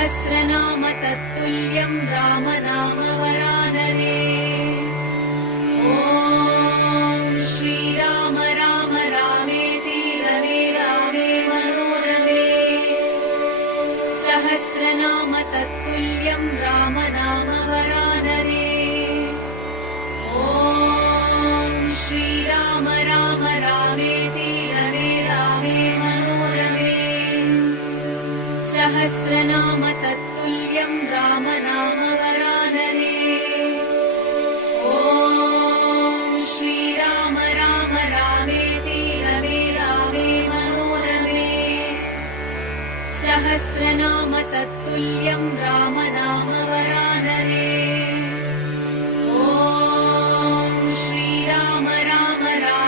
सहस्रनाम तत्तुल्यं रामनाम वरानरे। ॐ श्रीराम राम रामेति रमे रामे मनोरमे। सहस्रनाम तत्तुल्यं रामनाम वरानरे। ॐ श्रीराम राम रामेति रमे रामे मनोरमे। सहस्रनाम तत्तुल्यं रामनाम